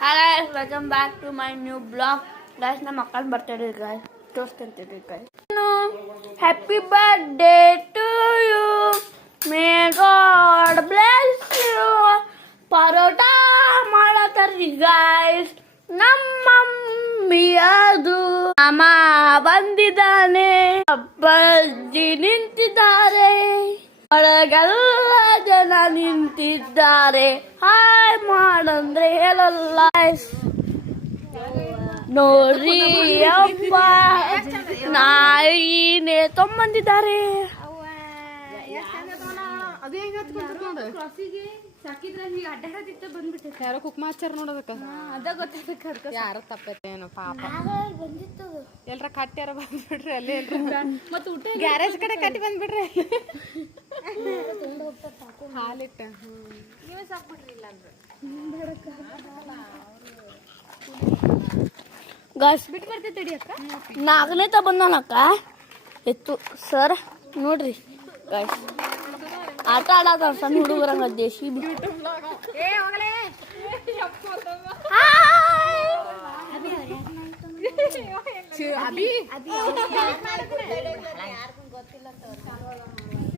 Hi guys, welcome back to my new vlog. Guys, ನಮ್ಮ ಅಕ್ಕನ birthday guys. ತೋರಿಸ್ತೀನಿ guys. Happy birthday to you. May God bless you. Parotta ಮಾಡತಾರ್ರಿ guys. ನಮ್ಮ mummy ಅದು ಅಮ್ಮ ಬಂದಿದ್ದಾನೆ. ಅಪ್ಪಾಜಿ ನಿಂತಿದ್ದಾರೆ. ಹೊರಗೆಲ್ಲ ಜನ ನಿಂತಿದ್ದಾರೆ. ಹಾಯ್ ಮಾಡಂದ್ರೆ ಹೇಳಲ್ಲ ನೋಡ್ರಿ ಅಪ್ಪ ನಾಯಿನೇ ತೊಂಬಂದಿದ್ದಾರೆ. ಯಾರೋ ಕುಕ್ಮ ಹಚ್ಚಾರ ನೋಡೋದಕ್ಕ ಅದ ಗೊತ್ತಾಗಕ್ಕ ಯಾರ ತಪ್ಪೈತೇನು ಪಾಪ ಎಲ್ರ ಕಟ್ಟ್ಯಾರ ಬಂದ್ಬಿಡ್ರಿ ಅಲ್ಲಿ ಮತ್ತೆ ಊಟ ಗ್ಯಾರೇಜ್ ಕಡೆ ಕಟ್ಟಿ ಬಂದ್ಬಿಡ್ರಿ ಹಾಲಿಟ್ಟ ನೀವೇ ಸಾಕ್ಬಿಡ್ರಿ ಇಲ್ಲ ಅಂದ್ರೆ ಗಾಸ್ ಬಿಟ್ಟು ಬರ್ತೈತೆ ತಡಿ ಅಕ್ಕ ನಾಲ್ಕನೇ ತ ಬಂದನಕ್ಕ ಎತ್ತು ಸರ್ ನೋಡ್ರಿ ಗಾಯ್ಸ್ ಆಟ ಆಡೋದು ಸಣ್ಣ ಹುಡುಗರಂಗ ದೇಶಿ